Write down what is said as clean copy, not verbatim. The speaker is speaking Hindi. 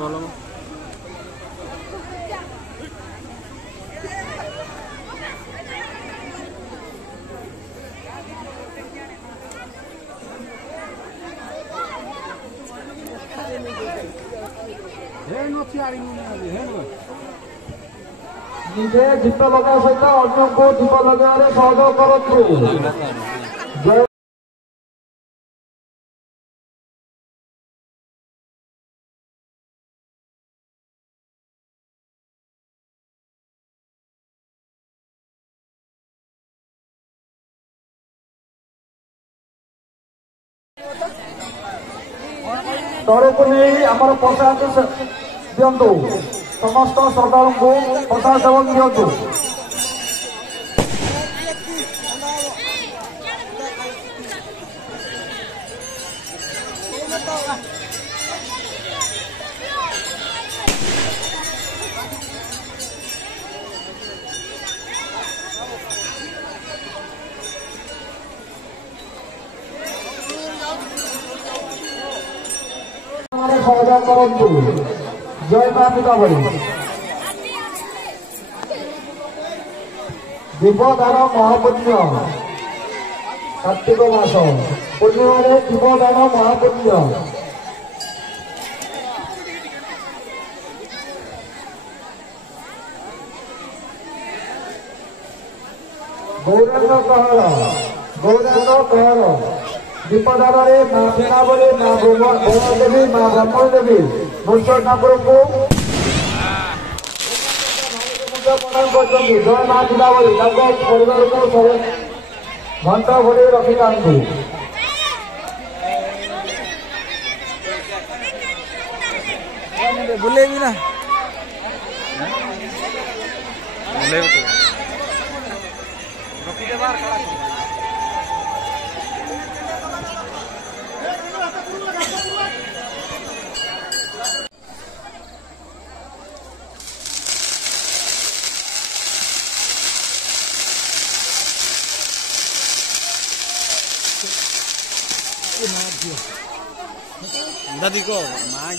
ଭଲ निजे दीप लगा सहित अन्य को दीप लगारे सहयोग करूँ। तरफ नहीं आमर प्रसाद दिंतु समस्त श्रद्धा को प्रसाद सेवन दिंतु। सहयोग करूँ। जय मां दीपावली। दीपदान महापुण्य कार्तिक मास पूर्णिमा दीपदान महापुण्य। गौरांग कहर दीपदान माँ सेनावली माँ देवी माँ ब्रह्मण देवी मुख्य ठाकुर को प्रणाम कर। जय माँ दीपावली परिवार को सब घंटा घोड़े रखी था बुले भी ना दादी को माँ